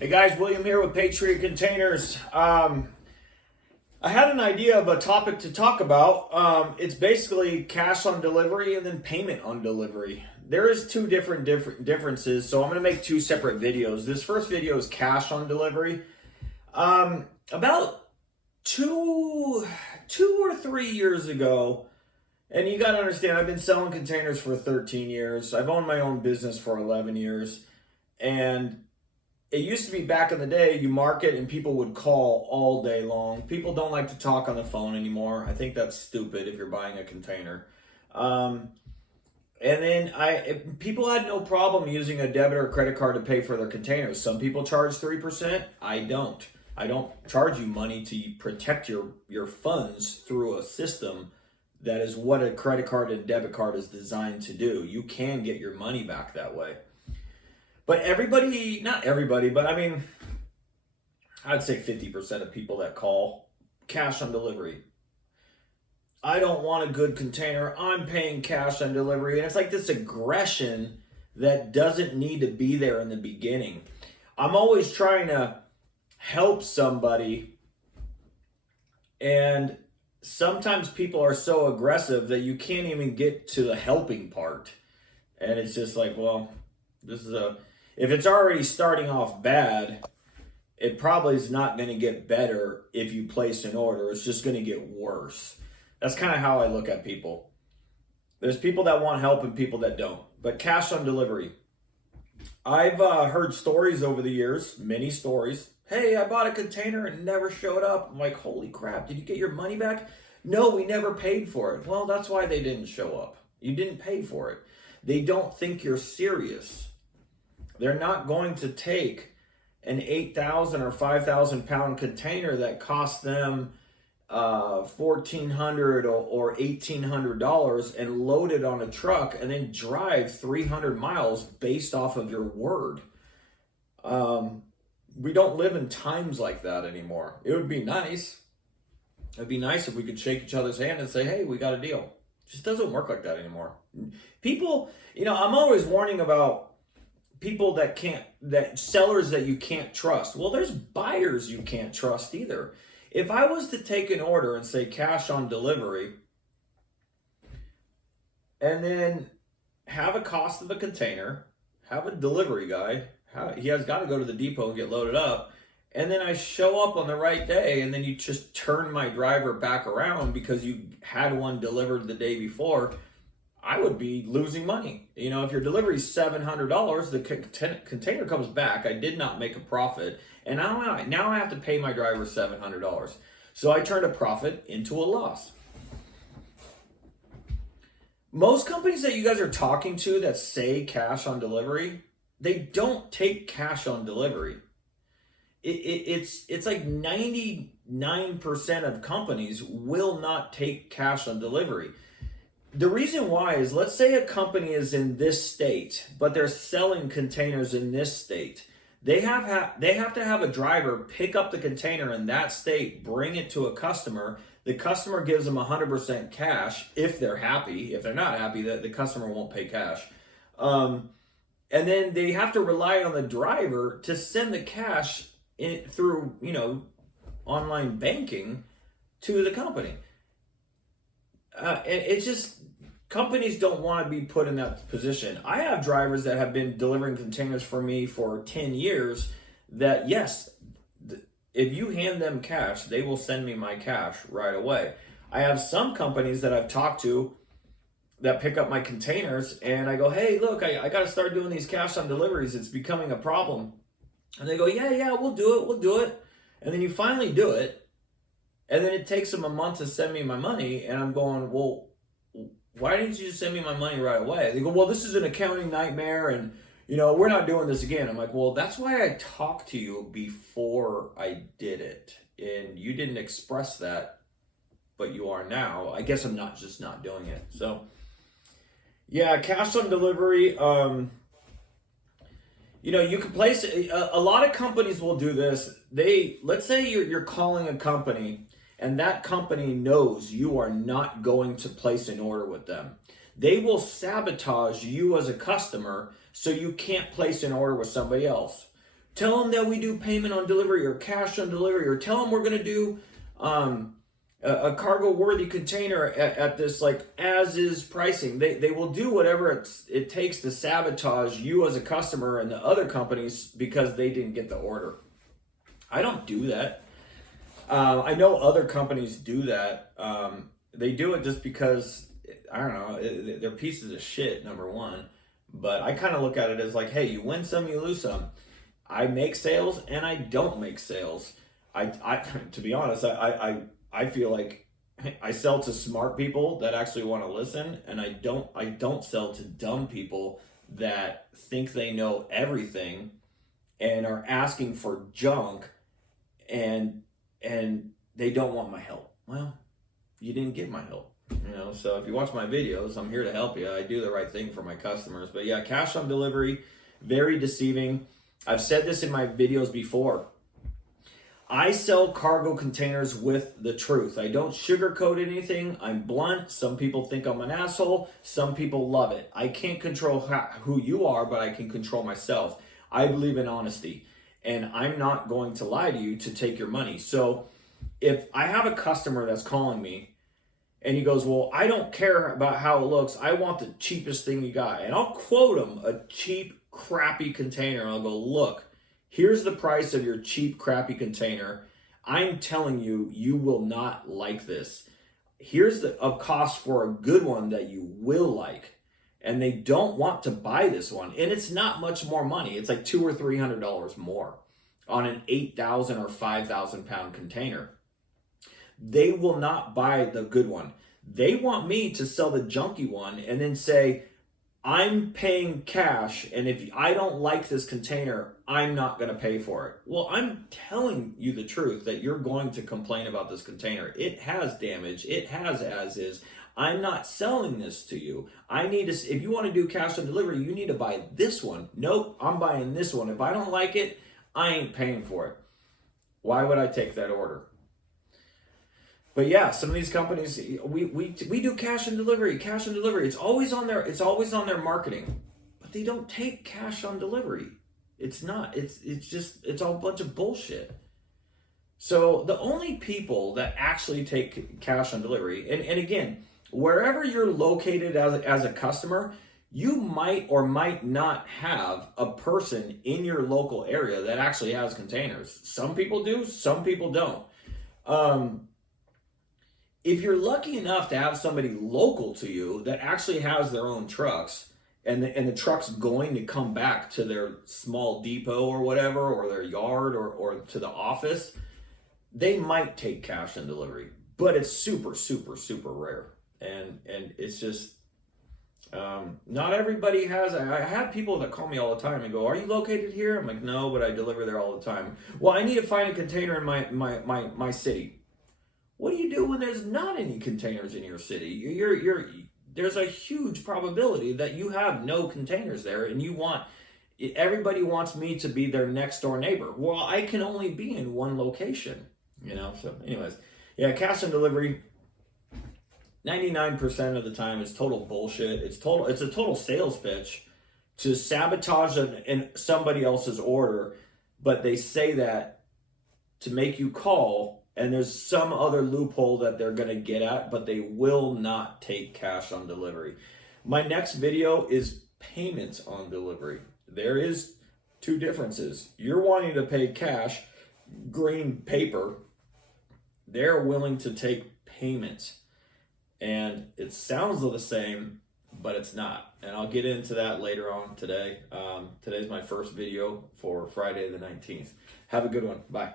Hey guys, William here with Patriot Containers. I had an idea of a topic to talk about. It's basically cash on delivery and then payment on delivery. There is two different differences, so I'm going to make two separate videos. This first video is cash on delivery. About two or 3 years ago, and you got to understand, I've been selling containers for 13 years. I've owned my own business for 11 years, and it used to be back in the day, you market and people would call all day long. People don't like to talk on the phone anymore. I think that's stupid if you're buying a container. And then people had no problem using a debit or credit card to pay for their containers. Some people charge 3%. I don't. I don't charge you money to protect your funds through a system that is what a credit card and debit card is designed to do. You can get your money back that way. But everybody, not everybody, but I mean, I'd say 50% of people that call cash on delivery. I don't want a good container. I'm paying cash on delivery. And it's like this aggression that doesn't need to be there in the beginning. I'm always trying to help somebody. And sometimes people are so aggressive that you can't even get to the helping part. And it's just like, well, if it's already starting off bad, it probably is not going to get better if you place an order. It's just going to get worse. That's kind of how I look at people. There's people that want help and people that don't. But cash on delivery. I've heard stories over the years, many stories. Hey, I bought a container and it never showed up. I'm like, holy crap, did you get your money back? No, we never paid for it. Well, that's why they didn't show up. You didn't pay for it. They don't think you're serious. They're not going to take an 8,000 or 5,000 pound container that costs them $1,400 or $1,800 and load it on a truck and then drive 300 miles based off of your word. We don't live in times like that anymore. It would be nice. It'd be nice if we could shake each other's hand and say, hey, we got a deal. It just doesn't work like that anymore. People, I'm always warning about people that sellers that you can't trust. Well, there's buyers you can't trust either. If I was to take an order and say cash on delivery and then have a cost of a container, have a delivery guy, he has got to go to the depot and get loaded up, and then I show up on the right day and then you just turn my driver back around because you had one delivered the day before, I would be losing money. If your delivery is $700, the container comes back. I did not make a profit. And now I have to pay my driver $700. So I turned a profit into a loss. Most companies that you guys are talking to that say cash on delivery, they don't take cash on delivery. It's like 99% of companies will not take cash on delivery. The reason why is, let's say a company is in this state, but they're selling containers in this state. They have to have a driver pick up the container in that state, bring it to a customer. The customer gives them 100% cash if they're happy. If they're not happy, the customer won't pay cash. And then they have to rely on the driver to send the cash through, online banking to the company. It's just, companies don't want to be put in that position. I have drivers that have been delivering containers for me for 10 years that, yes, if you hand them cash, they will send me my cash right away. I have some companies that I've talked to that pick up my containers and I go, hey, look, I got to start doing these cash on deliveries. It's becoming a problem. And they go, yeah, we'll do it. And then you finally do it. And then it takes them a month to send me my money. And I'm going, well, why didn't you just send me my money right away? They go, well, this is an accounting nightmare. And, we're not doing this again. I'm like, well, that's why I talked to you before I did it. And you didn't express that, but you are now. I guess I'm not doing it. So, yeah, cash on delivery. You can place a lot of companies will do this. Let's say you're calling a company and that company knows you are not going to place an order with them. They will sabotage you as a customer so you can't place an order with somebody else. Tell them that we do payment on delivery or cash on delivery, or tell them we're going to do a cargo worthy container at this like as is pricing. They will do whatever it takes to sabotage you as a customer and the other companies because they didn't get the order. I don't do that. I know other companies do that. They do it just because, I don't know, they're pieces of shit, number one. But I kind of look at it as like, hey, you win some, you lose some. I make sales and I don't make sales. I to be honest, I feel like I sell to smart people that actually want to listen, and I don't sell to dumb people that think they know everything and are asking for junk and they don't want my help. Well, you didn't get my help. So if you watch my videos, I'm here to help you. I do the right thing for my customers. But yeah, cash on delivery, very deceiving. I've said this in my videos before. I sell cargo containers with the truth. I don't sugarcoat anything. I'm blunt. Some people think I'm an asshole. Some people love it. I can't control who you are, but I can control myself. I believe in honesty, and I'm not going to lie to you to take your money. So if I have a customer that's calling me and he goes, well, I don't care about how it looks. I want the cheapest thing you got. And I'll quote him a cheap, crappy container. And I'll go, look, here's the price of your cheap, crappy container. I'm telling you, you will not like this. Here's a cost for a good one that you will like. And they don't want to buy this one. And it's not much more money. It's like $200 or $300 more on an 8,000 or 5,000 pound container. They will not buy the good one. They want me to sell the junky one and then say, I'm paying cash, and if I don't like this container, I'm not going to pay for it. Well, I'm telling you the truth that you're going to complain about this container. It has damage. It has as is. I'm not selling this to you. If you want to do cash on delivery, you need to buy this one. Nope, I'm buying this one. If I don't like it, I ain't paying for it. Why would I take that order? But yeah, some of these companies, we do cash and delivery. It's always on their marketing, but they don't take cash on delivery. It's all a bunch of bullshit. So the only people that actually take cash on delivery, and again, wherever you're located as a customer, you might or might not have a person in your local area that actually has containers. Some people do, some people don't. If you're lucky enough to have somebody local to you that actually has their own trucks, and the truck's going to come back to their small depot or whatever, or their yard or to the office, they might take cash on delivery. But it's super, super, super rare. And it's just, not everybody has. I have people that call me all the time and go, are you located here? I'm like, no, but I deliver there all the time. Well, I need to find a container in my city. What do you do when there's not any containers in your city? There's a huge probability that you have no containers there, and everybody wants me to be their next door neighbor. Well, I can only be in one location, So anyways, yeah, cash on delivery, 99% of the time it's total bullshit. It's a total sales pitch to sabotage somebody else's order, but they say that to make you call. And there's some other loophole that they're going to get at, but they will not take cash on delivery. My next video is payments on delivery. There is two differences. You're wanting to pay cash, green paper. They're willing to take payments. And it sounds the same, but it's not. And I'll get into that later on today. Today's my first video for Friday the 19th. Have a good one. Bye.